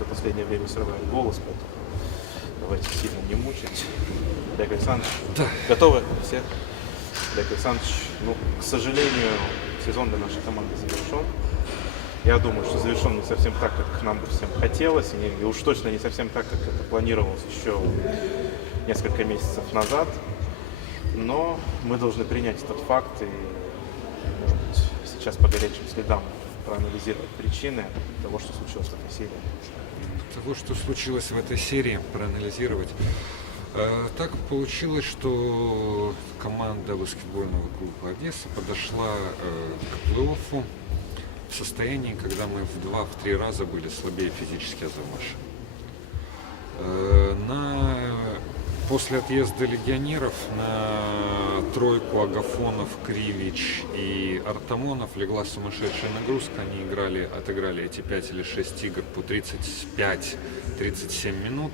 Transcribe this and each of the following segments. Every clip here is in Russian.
за последнее время срывает голос, поэтому давайте сильно не мучить. Олег Александрович, Да. готовы все? Олег Александрович, ну, к сожалению, сезон для нашей команды завершен. Я думаю, что завершен не совсем так, как нам бы всем хотелось, и, не- и уж точно не совсем так, как это планировалось еще несколько месяцев назад. Но мы должны принять этот факт и, может быть, сейчас по горячим следам проанализировать причины того, что случилось в этой серии. того, что случилось в этой серии, проанализировать. Э, Так получилось, что команда баскетбольного клуба Одесса подошла э, к плей-оффу в состоянии, когда мы в два-три раза были слабее физически Азовмаша. Э, На... После отъезда легионеров на тройку Агафонов, Кривич и Артамонов легла сумасшедшая нагрузка. Они играли, отыграли эти 5 или 6 игр по 35-37 минут.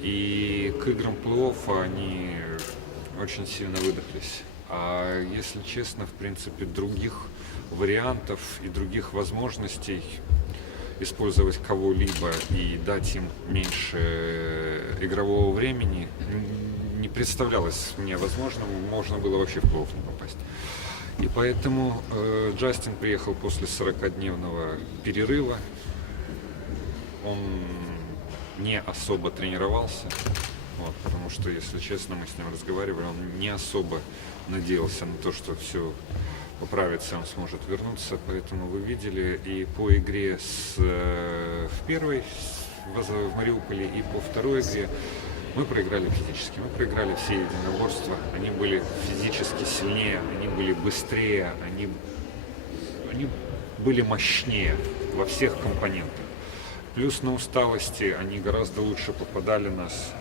И к играм плей-оффа они очень сильно выдохлись. А если честно, в принципе, других вариантов и других возможностей использовать кого-либо и дать им меньше игрового времени не представлялось мне возможным, можно было вообще в плей не попасть. И поэтому э, Джастин приехал после 40-дневного перерыва. Он не особо тренировался, вот, потому что, если честно, мы с ним разговаривали, он не особо надеялся на то, что все поправится, он сможет вернуться. Поэтому вы видели и по игре с, э, в первой в Мариуполе, и по второй игре мы проиграли физически. Мы проиграли все единоборства. Они были физически сильнее, они были быстрее, они, они были мощнее во всех компонентах. Плюс на усталости они гораздо лучше попадали нас.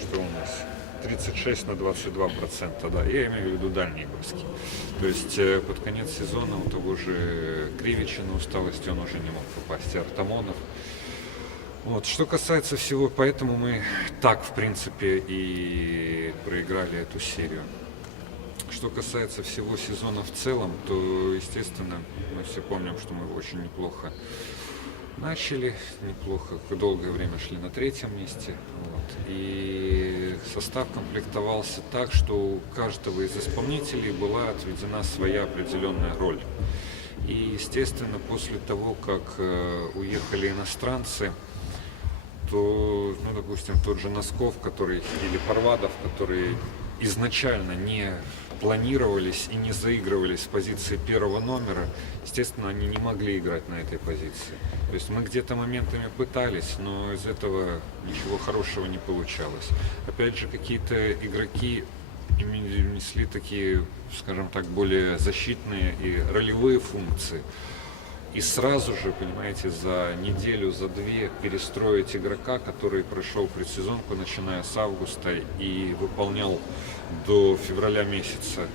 Что у нас? 36 на 22 процента, да. Я имею в виду дальние броски. То есть э, под конец сезона у того же Кривича на усталости он уже не мог попасть, Артамонов. Вот. Что касается всего, поэтому мы так, в принципе, и проиграли эту серию. Что касается всего сезона в целом, то, естественно, мы все помним, что мы очень неплохо начали, неплохо, долгое время шли на третьем месте. Вот. И состав комплектовался так, что у каждого из исполнителей была отведена своя определенная роль. И, естественно, после того, как э, уехали иностранцы, то, ну, допустим, тот же Носков, который, или Парвадов, которые изначально не планировались и не заигрывались с позиции первого номера, естественно, они не могли играть на этой позиции. То есть мы где-то моментами пытались, но из этого ничего хорошего не получалось. Опять же, какие-то игроки несли такие, скажем так, более защитные и ролевые функции. И сразу же, понимаете, за неделю, за две перестроить игрока, который прошел предсезонку, начиная с августа и выполнял до февраля месяца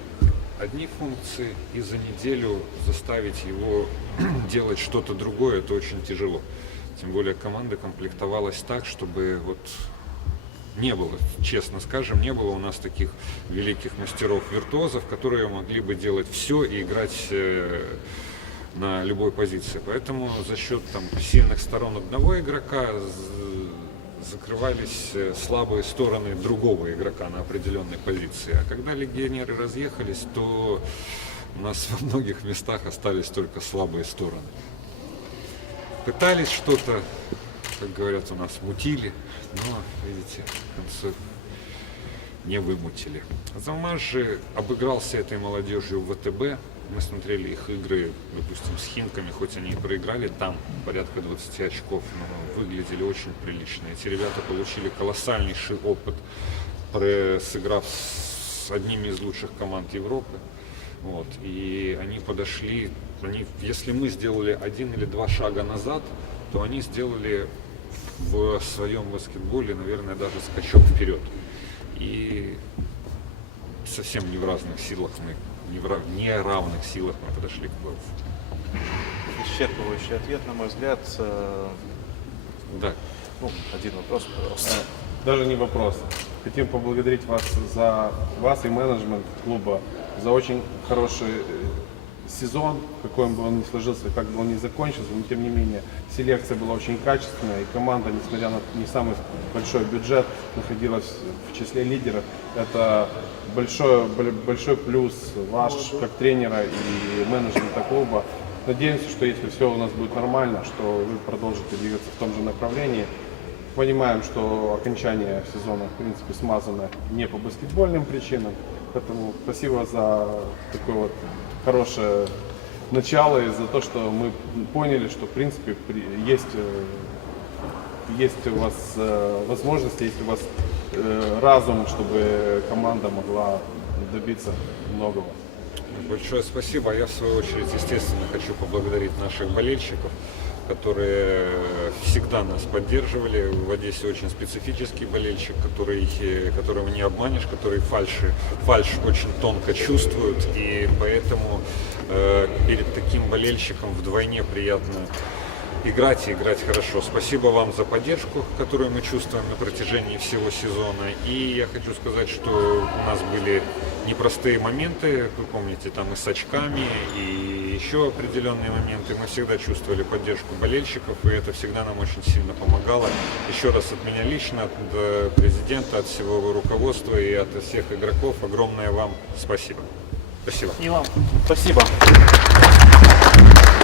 одни функции, и за неделю заставить его делать что-то другое, это очень тяжело. Тем более команда комплектовалась так, чтобы вот не было, честно скажем, не было у нас таких великих мастеров-виртуозов, которые могли бы делать все и играть э, на любой позиции. Поэтому за счет там, сильных сторон одного игрока закрывались э, слабые стороны другого игрока на определенной позиции. А когда легионеры разъехались, то у нас во многих местах остались только слабые стороны. Пытались что-то, как говорят у нас, мутили, но, видите, к концу не вымутили. Замаш же обыгрался этой молодежью в ВТБ. Мы смотрели их игры, допустим, с Химками, хоть они и проиграли там порядка 20 очков, но выглядели очень прилично. Эти ребята получили колоссальнейший опыт, сыграв с одними из лучших команд Европы. Вот. И они подошли, они, если мы сделали один или два шага назад, то они сделали в своем баскетболе, наверное, даже скачок вперед. И совсем не в разных силах мы, не в рав- не равных силах мы подошли к плей Исчерпывающий ответ, на мой взгляд. Э, Да. Ну, один вопрос, пожалуйста. Даже не вопрос. Хотим поблагодарить вас за вас и менеджмент клуба за очень хороший э, сезон, какой бы он ни сложился, как бы он ни закончился, но тем не менее селекция была очень качественная, и команда, несмотря на не самый большой бюджет, находилась в числе лидеров. Это большой, большой плюс ваш как тренера и менеджмента клуба. Надеемся, что если все у нас будет нормально, что вы продолжите двигаться в том же направлении. Понимаем, что окончание сезона, в принципе, смазано не по баскетбольным причинам. Поэтому спасибо за такое вот хорошее начало и за то, что мы поняли, что, в принципе, при- есть, э, есть у вас э, возможности, есть у вас э, разум, чтобы команда могла добиться многого. Большое спасибо. Я, в свою очередь, естественно, хочу поблагодарить наших болельщиков, которые всегда нас поддерживали. В Одессе очень специфический болельщик, который, э, которого не обманешь, который фальши, фальш очень тонко чувствует. И поэтому э, перед таким болельщиком вдвойне приятно играть и играть хорошо. Спасибо вам за поддержку, которую мы чувствуем на протяжении всего сезона. И я хочу сказать, что у нас были непростые моменты, вы помните, там и с очками, и еще определенные моменты. Мы всегда чувствовали поддержку болельщиков, и это всегда нам очень сильно помогало. Еще раз от меня лично, от э, президента, от всего руководства и от всех игроков огромное вам спасибо. Спасибо. И вам. Спасибо.